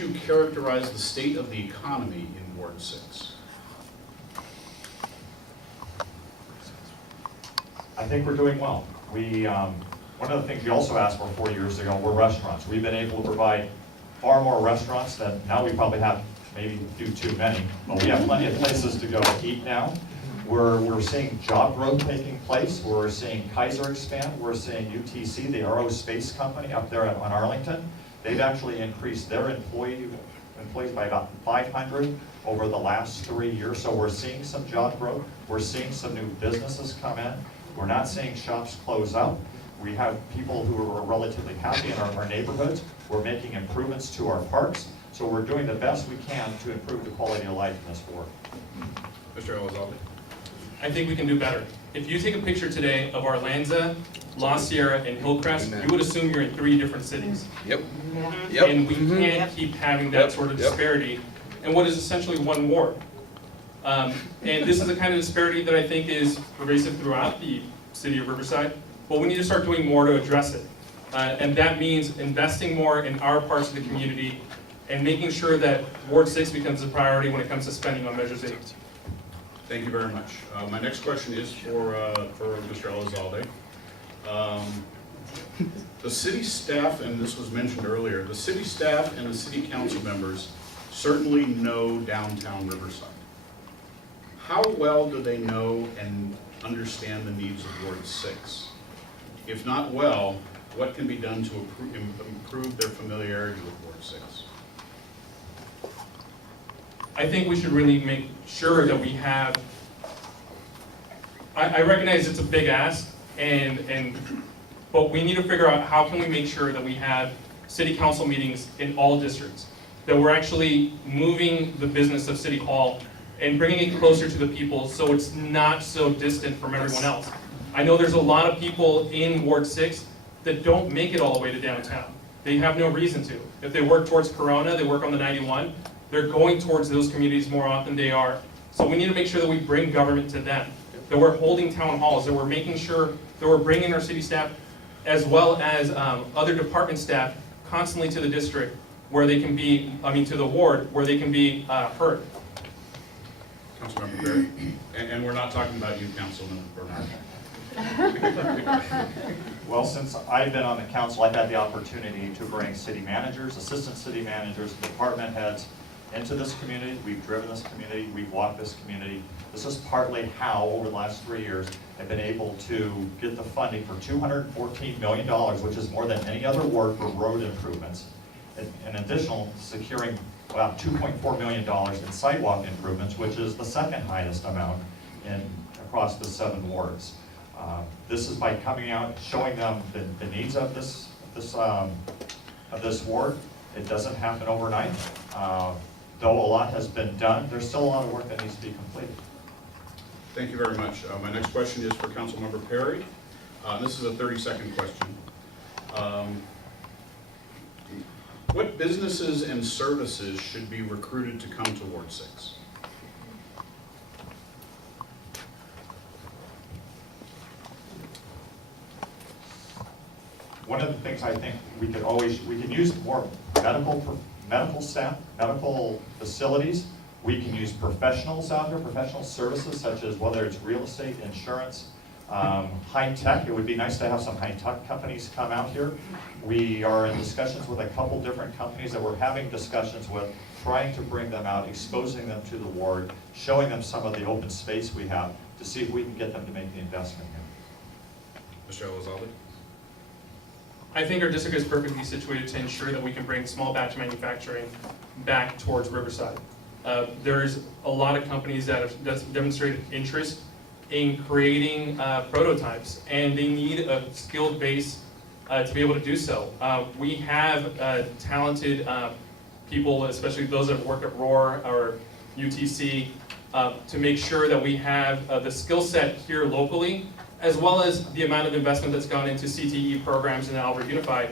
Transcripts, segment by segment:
you characterize the state of the economy in Ward 6? I think we're doing well. One of the things we also asked for 4 years ago were restaurants. We've been able to provide far more restaurants than now we probably have, maybe do too many, but we have plenty of places to go eat now. We're seeing job growth taking place. We're seeing Kaiser expand. We're seeing UTC, the aerospace company up there on Arlington. They've actually increased their employees by about 500 over the last 3 years. So we're seeing some job growth. We're seeing some new businesses come in. We're not seeing shops close up. We have people who are relatively happy in our neighborhoods. We're making improvements to our parks. So we're doing the best we can to improve the quality of life in this ward. Mr. Elizalde. I think we can do better. If you take a picture today of Arlanza, La Sierra, and Hillcrest, you would assume you're in 3 different cities. Yep. And we can't keep having that sort of disparity in what is essentially one ward. And this is the kind of disparity that I think is pervasive throughout the city of Riverside, but we need to start doing more to address it. And that means investing more in our parts of the community and making sure that Ward 6 becomes a priority when it comes to spending on Measures 8. Thank you very much. My next question is for Mr. Elizalde. The city staff, and this was mentioned earlier, the city staff and the city council members certainly know downtown Riverside. How well do they know and understand the needs of Ward 6? If not well, what can be done to improve their familiarity with Ward 6? I think we should really make sure that we have, I recognize it's a big ask, but we need to figure out how can we make sure that we have city council meetings in all districts, that we're actually moving the business of City Hall and bringing it closer to the people so it's not so distant from everyone else. I know there's a lot of people in Ward 6 that don't make it all the way to downtown. They have no reason to. If they work towards Corona, they work on the 91, they're going towards those communities more often than they are. So we need to make sure that we bring government to them, that we're holding town halls, that we're making sure that we're bringing our city staff as well as other department staff constantly to the district where they can be, to the ward, where they can be heard. Councilmember Berry. And we're not talking about you, Councilman Bernard. Well, since I've been on the council, I've had the opportunity to bring city managers, assistant city managers, department heads into this community. We've driven this community, we've walked this community. This is partly how, over the last 3 years, I've been able to get the funding for $214 million, which is more than any other ward for road improvements. In addition, securing about $2.4 million in sidewalk improvements, which is the second highest amount across the 7 wards. This is by coming out, showing them the needs of this ward. It doesn't happen overnight. Though a lot has been done, there's still a lot of work that needs to be completed. Thank you very much. My next question is for Councilmember Perry. This is a 30-second question. What businesses and services should be recruited to come to Ward 6? One of the things I think we can use more medical staff, medical facilities. We can use professionals out here, professional services such as whether it's real estate, insurance, high tech. It would be nice to have some high tech companies come out here. We are in discussions with a couple different companies that we're having discussions with, trying to bring them out, exposing them to the ward, showing them some of the open space we have to see if we can get them to make the investment here. Mr. Elizalde. I think our district is perfectly situated to ensure that we can bring small batch manufacturing back towards Riverside. There's a lot of companies that have demonstrated interest in creating prototypes, and they need a skilled base to be able to do so. We have talented people, especially those that work at RRR or UTC, to make sure that we have the skill set here locally, as well as the amount of investment that's gone into CTE programs in Albert Unified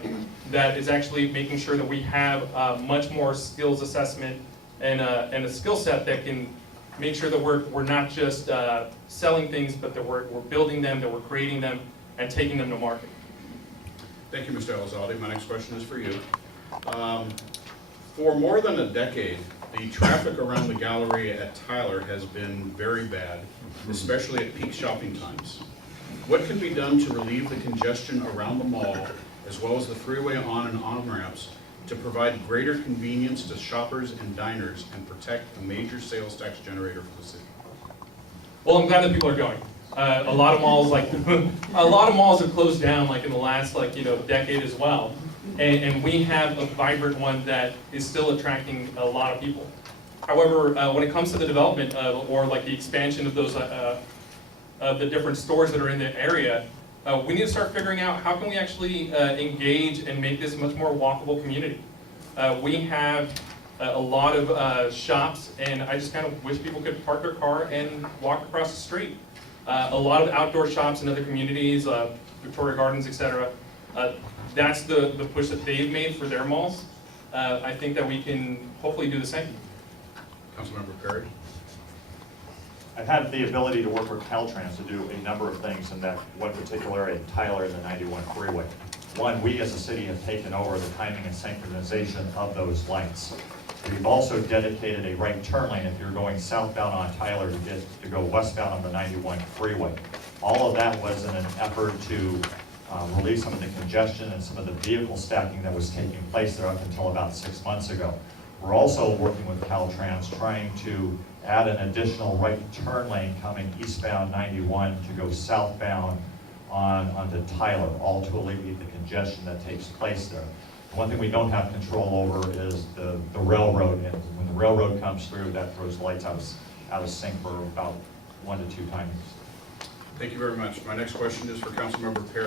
that is actually making sure that we have much more skills assessment and a skill set that can make sure that we're not just selling things, but that we're building them, that we're creating them, and taking them to market. Thank you, Mr. Elizalde. My next question is for you. For more than a decade, the traffic around the gallery at Tyler has been very bad, especially at peak shopping times. What can be done to relieve the congestion around the mall, as well as the freeway on and on ramps, to provide greater convenience to shoppers and diners and protect a major sales tax generator for the city? Well, I'm glad that people are going. A lot of malls, a lot of malls have closed down, like in the last, decade as well. And we have a vibrant one that is still attracting a lot of people. However, when it comes to the development or like the expansion of those, of the different stores that are in the area, we need to start figuring out how can we actually engage and make this a much more walkable community. We have a lot of shops, and I just kind of wish people could park their car and walk across the street. A lot of outdoor shops in other communities, Victoria Gardens, etc. That's the push that they've made for their malls. I think that we can hopefully do the same. Councilmember Perry? I've had the ability to work with Caltrans to do a number of things in that one particular area, Tyler and the 91 freeway. One, we as a city have taken over the timing and synchronization of those lights. We've also dedicated a right turn lane if you're going southbound on Tyler to go westbound on the 91 freeway. All of that was in an effort to relieve some of the congestion and some of the vehicle stacking that was taking place there up until about 6 months ago. We're also working with Caltrans trying to add an additional right turn lane coming eastbound 91 to go southbound onto Tyler, all to alleviate the congestion that takes place there. One thing we don't have control over is the railroad, and when the railroad comes through, that throws lights out of sync for about 1 to 2 times. Thank you very much. My next question is for Councilmember Perry.